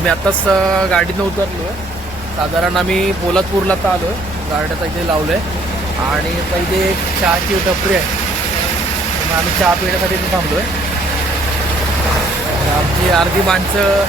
आम्ही आत्ताच गाडीनं उतरलो आहे साधारण आम्ही पोलादपूरला तर आलो गाड्यात इथे लावलं आहे आणि पहिले एक चहाची टपरी आहे. मग आम्ही चहा पिण्यासाठी इथे थांबलो आहे आमची अर्धी माणसं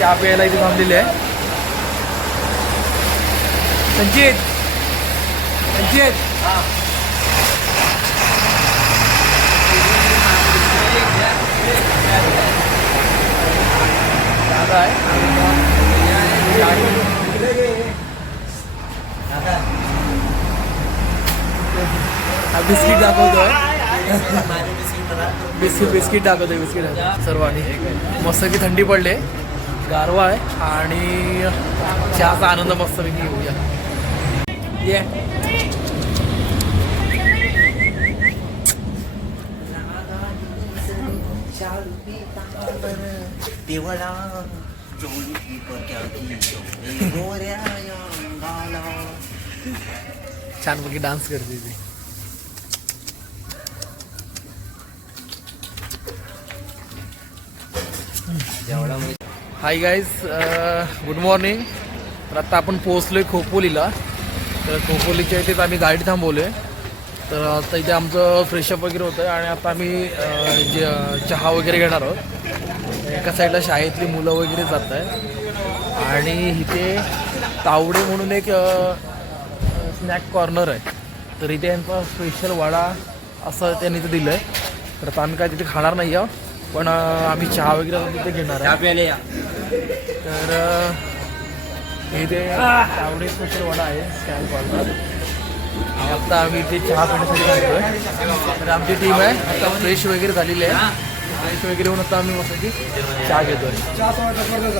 चहा प्यायला इथे थांबलेली आहे. संचित हां. दादा आहे बिस्किट दाखवतोय. बिस्किट बिस्किट दाखवतोय बिस्किट सर्वांनी. मस्त की थंडी पडले. गारवा आहे आणि चहाचा आनंद मस्तपैकी घेऊया. ये. देवळा चोळी पक्याची चोळी गोऱ्या अंगाला छानपैकी डान्स करते ती. हाय गाईज गुड मॉर्निंग तर आता आपण पोहोचलोय खोपोलीला. तर खोपोलीच्या इथेच आम्ही गाडी थांबवलो आहे तर आता इथे आमचं फ्रेशअप वगैरे होतं आहे आणि आता आम्ही अ, जे चहा वगैरे घेणार आहोत. एका साईडला शाळेतली मुलं वगैरे जात आहे आणि इथे तावडे म्हणून एक स्नॅक कॉर्नर आहे. तर इथे यांचा स्पेशल वडा असं त्यांनी इथे दिलं आहे तर आम्ही काय तिथे खाणार नाही आहोत पण आम्ही चहा वगैरे तिथे घेणार आहे. तर इथे तावडे स्पेशल वडा आहे स्कॅन कॉर्नर आणि आता आम्ही इथे चहा पिण्यासाठी जातोय तर आमची टीम आहे आता फ्रेश वगैरे झालेली आहे. फ्रेश वगैरे होऊन आता आम्ही मस्त की? चहा. घेतोय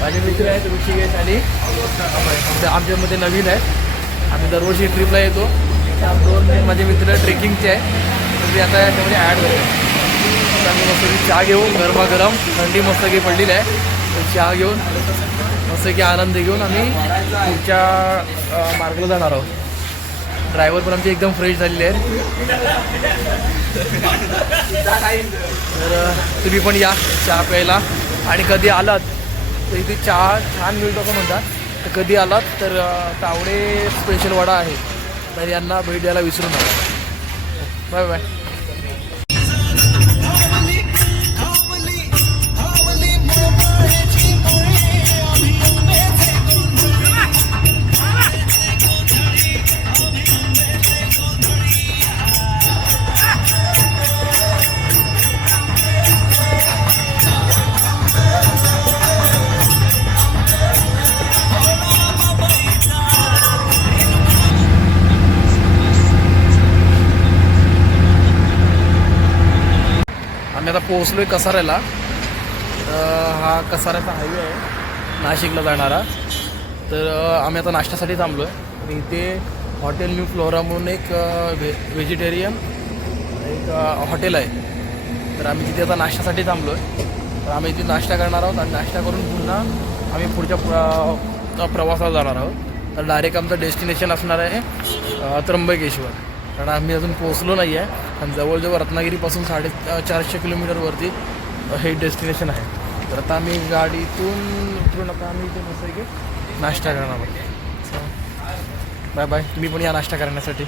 माझे मित्र आहेत ऋषिकेश आणि आमच्या- आमच्यामध्ये नवीन आहेत. आम्ही दरवर्षी ट्रिपला येतो. दोन माझे मित्र ट्रेकिंगचे आहे तर ते आता याच्यामध्ये ॲड होते आम्ही मस्त चहा घेऊन गरमागरम थंडी मस्त की पडलेली आहे. तर चहा घेऊन असं की आनंद घेऊन आम्ही पुढच्या मार्गला मार्गाला जाणार आहोत. ड्रायव्हर पण आमचे एकदम फ्रेश झालेले आहेत. तर तुम्ही पण या चहा प्यायला. आणि कधी आलात तर इथे चहा छान मिळतो असं म्हणतात. तर कधी आलात तर तावडे स्पेशल वडा आहे. तर यांना भेट द्यायला विसरू नका. Bye bye. पोहोचलो आहे कसाऱ्याला. तर हा कसाऱ्याचा हायवे आहे. नाशिकला जाणारा. तर आम्ही आता नाश्त्यासाठी थांबलो आहे आणि इथे हॉटेल न्यू फ्लोरा म्हणून एक व्हे व्हेजिटेरियन एक हॉटेल आहे. तर आम्ही तिथे आता नाश्त्यासाठी थांबलो आहे तर आम्ही इथे नाश्ता करणार आहोत आणि नाश्ता करून पुन्हा आम्ही पुढच्या प्रवासाला जाणार आहोत. तर डायरेक्ट आमचं डेस्टिनेशन असणार आहे त्र्यंबकेश्वर. कारण आम्ही अजून पोहोचलो नाही आहे आणि जवळजवळ रत्नागिरीपासून साडे चारशे किलोमीटरवरती हे डेस्टिनेशन आहे. तर आता आम्ही गाडीतून उतरून आता आम्ही इथे मस्त की नाश्ता करणार आहोत. Bye bye. तुम्ही पण या नाश्ता करण्यासाठी.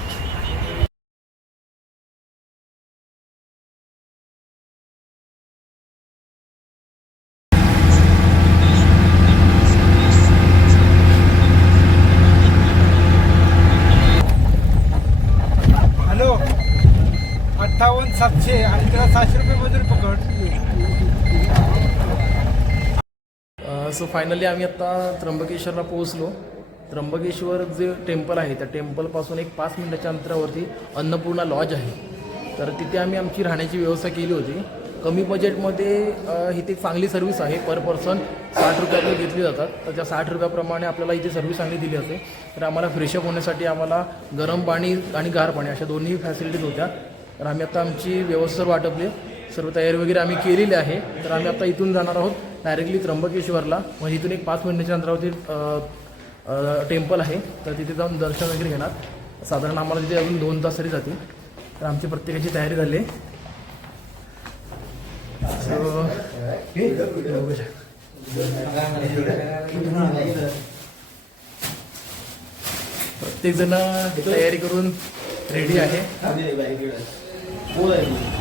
सो फायनली आम्ही आता त्र्यंबकेश्वरला पोहोचलो. त्र्यंबकेश्वर जे टेम्पल आहे त्या टेम्पलपासून एक पाच मिनिटाच्या अंतरावरती अन्नपूर्णा लॉज आहे. तर तिथे आम्ही आमची राहण्याची व्यवस्था केली होती. कमी बजेटमध्ये इथे एक चांगली सर्व्हिस आहे. पर पर्सन साठ रुपयाला घेतली जातात. तर त्या साठ रुपयाप्रमाणे आपल्याला इथे सर्व्हिस चांगली दिली जाते. तर आम्हाला फ्रेशअप होण्यासाठी आम्हाला गरम पाणी आणि गार पाणी अशा दोन्ही फॅसिलिटीज होत्या. तर आम्ही आता आमची व्यवस्था वाटपली. सर्व तयारी वगैरे आम्ही केलेली आहे. तर आम्ही आता इथून जाणार आहोत डायरेक्टली त्र्यंबकेश्वरला. म्हणजे इथून एक पाच मिनिटाच्या अंतरावरती टेम्पल आहे. तर तिथे जाऊन दर्शन वगैरे घेणार. साधारण आम्हाला तिथे अजून दोन तास तरी जातील. तर आमची प्रत्येकाची तयारी झाली आहे. So, प्रत्येक जण तयारी करून रेडी आहे. हो, हो.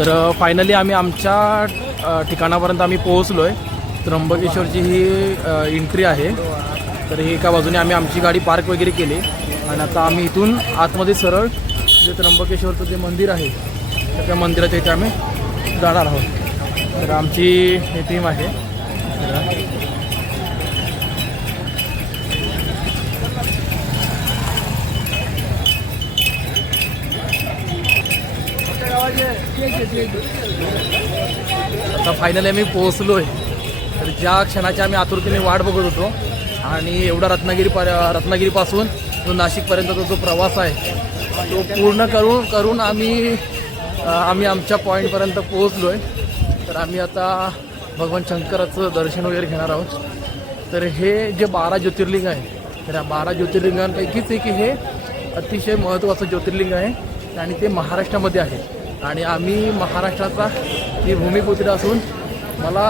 तर फायनली आम्ही आमच्या ठिकाणापर्यंत आम्ही पोहोचलो आहे त्र्यंबकेश्वरची ही एंट्री आहे. तर ही एका बाजूने आम्ही आमची गाडी पार्क वगैरे केली. आणि आता आम्ही इथून आतमध्ये सरळ जे त्र्यंबकेश्वरचं जे मंदिर आहे तर त्या मंदिराच्या इथे आम्ही जाणार आहोत. तर आमची ही टीम आहे. आता फायनली आम्ही पोहोचलो आहे तर ज्या क्षणाची आम्ही आतुरतेने वाट बघत होतो आणि एवढा रत्नागिरी पर रत्नागिरीपासून जो नाशिकपर्यंतचा जो प्रवास आहे तो पूर्ण करून करून आम्ही आम्ही आमच्या पॉईंटपर्यंत पोहोचलो आहे तर आम्ही आता भगवान शंकराचं दर्शन वगैरे घेणार आहोत. तर हे जे बारा ज्योतिर्लिंग आहे तर या बारा ज्योतिर्लिंगांपैकीच एक हे अतिशय महत्त्वाचं ज्योतिर्लिंग आहे आणि ते महाराष्ट्रामध्ये आहे. आणि आम्ही महाराष्ट्राचा ही भूमिपुत्र असून मला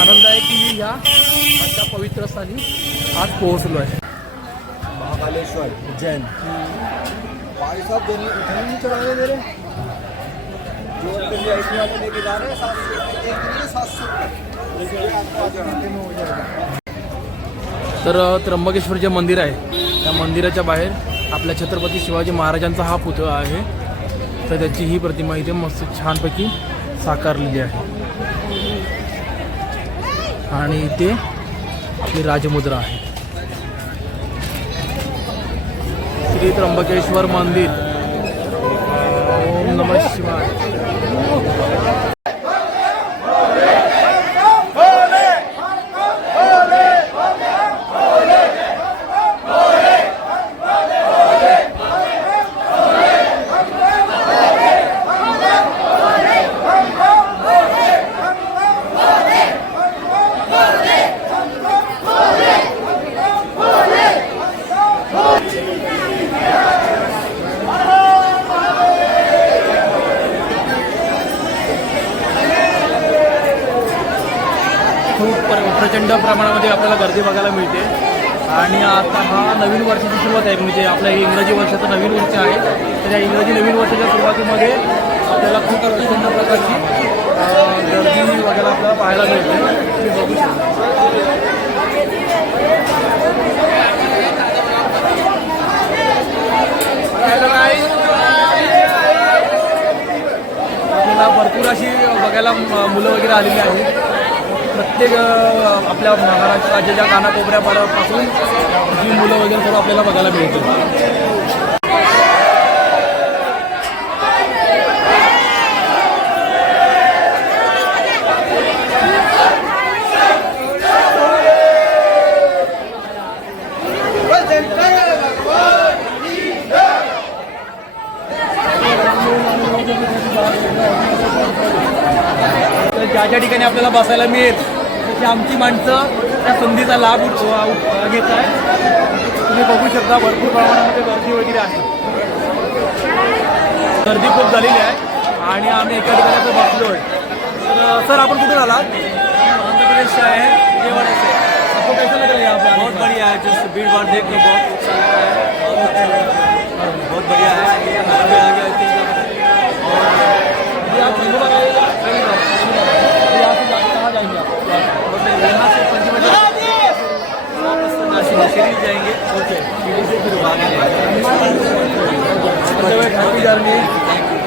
आनंद आहे की मी या आजच्या पवित्र स्थानी आज पोहोचलो आहे महाकालेश्वर उज्जैन. भाई साहब दोनों उठने नहीं चढ़ाने दे रहे जो अपने ऐसे वाले लेके जा रहे हैं सात सौ एक दिन में सात सौ रुपये इसलिए आपको आधे घंटे में हो जाएगा तर त्र्यंबकेश्वर जे मंदिर आहे. त्या मंदिराच्या बाहेर आपल्या छत्रपती शिवाजी महाराजांचा हा पुतळा आहे. तर त्याची ही प्रतिमा इथे मस्त छानपैकी साकारलेली आहे. आणि इथे ही राजमुद्रा आहे. श्री त्र्यंबकेश्वर मंदिर. प्रचंड प्रमाणामध्ये आपल्याला गर्दी बघायला मिळते. आणि आता हा नवीन वर्षाची सुरुवात आहे म्हणजे आपल्या इंग्रजी वर्षाचं नवीन वर्ष आहे. तर या इंग्रजी नवीन वर्षाच्या सुरुवातीमध्ये आपल्याला खूप प्रचंड प्रकारची गर्दी वगैरे आपल्याला पाहायला मिळते. तुम्ही बघू शकता. आपल्याला भरपूर अशी बघायला मुलं वगैरे आलेली आहेत. प्रत्येक आपल्या महाराष्ट्र राज्याच्या कानाकोपऱ्यापासून जी मुलं वगैरे सर्व आपल्याला बघायला मिळतील तर ज्या ज्या ठिकाणी आपल्याला बसायला मिळेल. तशी आमची माणसं त्या संधीचा लाभ घेत आहे तुम्ही बघू शकता भरपूर प्रमाणामध्ये गर्दी वगैरे आहे. गर्दी खूप झालेली आहे आणि आम्ही एका ठिकाणी आता बसलो आहे तर सर आपण कुठून आलात आंध्र प्रदेश हैं आपको कैसा लग रहा है पे बहुत बढ़िया है जस्ट भीड़ भाड़ देख बहुत. बहुत बढ़िया है यहाँ पे आ यहाँ से वापस नासिक जाएंगे ओके से फिर आगे जाएंगे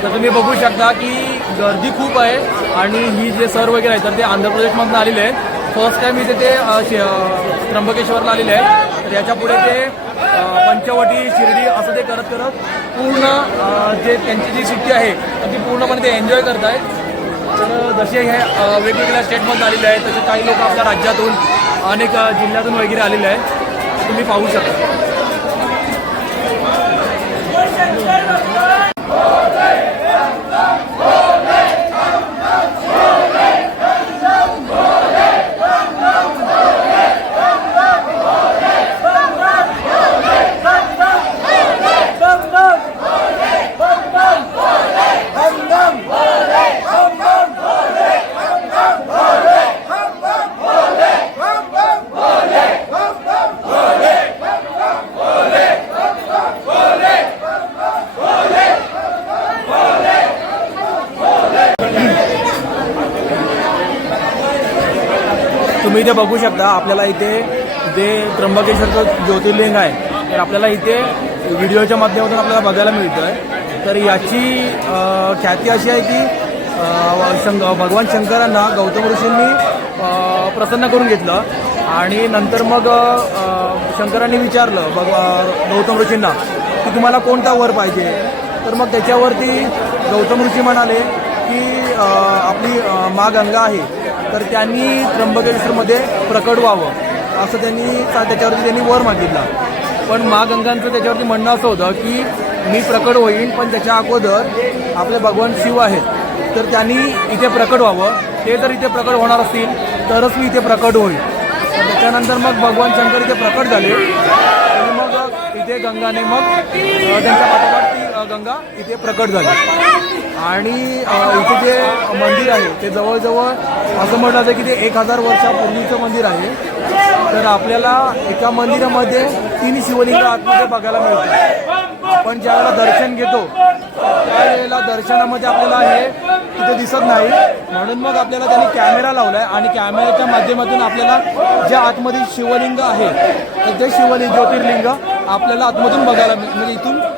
तर तुम्ही बघू शकता की गर्दी खूप आहे आणि ही जे सर वगैरे आहेत तर ते आंध्र प्रदेशमधून आलेले आहेत. फर्स्ट टाइम इथे ते त्र्यंबकेश्वरला आलेले आहेत. तर याच्यापुढे ते पंचवटी शिर्डी असं ते करत करत पूर्ण जे त्यांची जी सुट्टी आहे ती पूर्णपणे ते एन्जॉय करत आहेत तर जसे हे वेगवेगळ्या स्टेटमधून आलेले आहेत तसे काही लोक आपल्या राज्यातून अनेक जिल्ह्यातून वगैरे आलेले आहेत. तुम्ही पाहू शकता. तुम्ही इथे बघू शकता आपल्याला इथे जे त्र्यंबकेश्वरचं ज्योतिर्लिंग आहे. तर आपल्याला इथे व्हिडिओच्या माध्यमातून आपल्याला बघायला मिळतं आहे तर याची ख्याती अशी आहे की शंक भगवान शंकरांना गौतम ऋषींनी प्रसन्न करून घेतलं. आणि नंतर मग शंकरांनी विचारलं भग गौतम ऋषींना की तुम्हाला कोणता वर पाहिजे? तर मग त्याच्यावरती गौतम ऋषी म्हणाले की आपली मा गंगा आहे. तर त्यांनी त्र्यंबकेश्वरमध्ये प्रकट व्हावं असं त्यांनी त्याच्यावरती त्यांनी वर मागितला. पण महागंगांचं त्याच्यावरती म्हणणं असं होतं की मी प्रकट होईन पण त्याच्या अगोदर आपले भगवान शिव आहेत तर त्यांनी इथे प्रकट व्हावं. ते जर इथे प्रकट होणार असतील तरच मी इथे प्रकट होईल त्याच्यानंतर मग भगवान शंकर इथे प्रकट झाले. आणि मग इथे गंगाने मग त्यांच्या पाठोपाठ गंगा इथे प्रकट झाली. आणि इथे जे मंदिर आहे ते जवळजवळ असं म्हटलं जातं की ते एक हजार वर्षापूर्वीचं मंदिर आहे. तर आपल्याला एका मंदिरामध्ये तीन शिवलिंग आतमध्ये बघायला मिळतात. आपण ज्यावेळेला दर्शन घेतो त्यावेळेला दर्शनामध्ये आपल्याला हे तिथे दिसत नाही. म्हणून मग आपल्याला त्यांनी कॅमेरा लावलाय आणि कॅमेऱ्याच्या माध्यमातून आपल्याला जे आतमध्ये शिवलिंग आहे ते शिवलिंग ज्योतिर्लिंग आपल्याला आतमधून बघायला म्हणजे इथून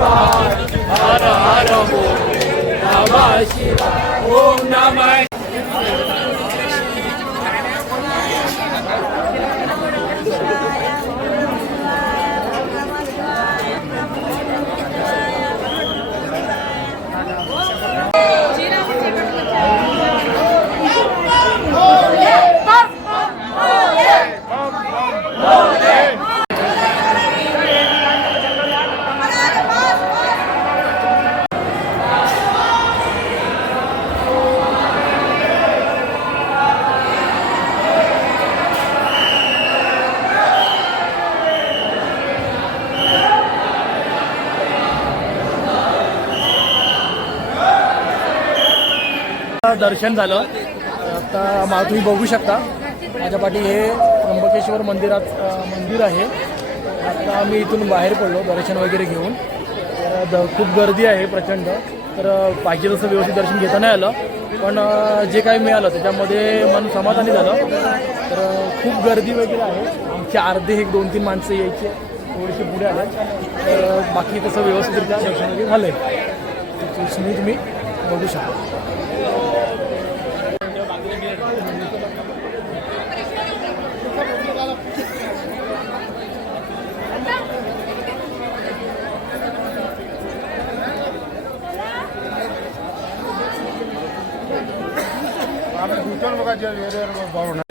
शिवाय हर हर ओम नमः शिवाय ओम नमः दर्शन झालं. आता मा तुम्ही बघू शकता माझ्या पाठी हे त्र्यंबकेश्वर मंदिरात मंदिर आहे. आता आम्ही इथून बाहेर पडलो दर्शन वगैरे घेऊन. द खूप गर्दी आहे प्रचंड. तर पाहिजे तसं व्यवस्थित दर्शन घेता नाही आलं. पण जे काही मिळालं त्याच्यामध्ये मन समाधानी झालं. तर खूप गर्दी वगैरे आहे. आमचे अर्धे एक दोन तीन माणसं यायची. थोडीशी पुढे आले. तर बाकी तसं व्यवस्थितरित्या दर्शन वगैरे झालं आहे तुम्ही बघू शकता. వేరుగా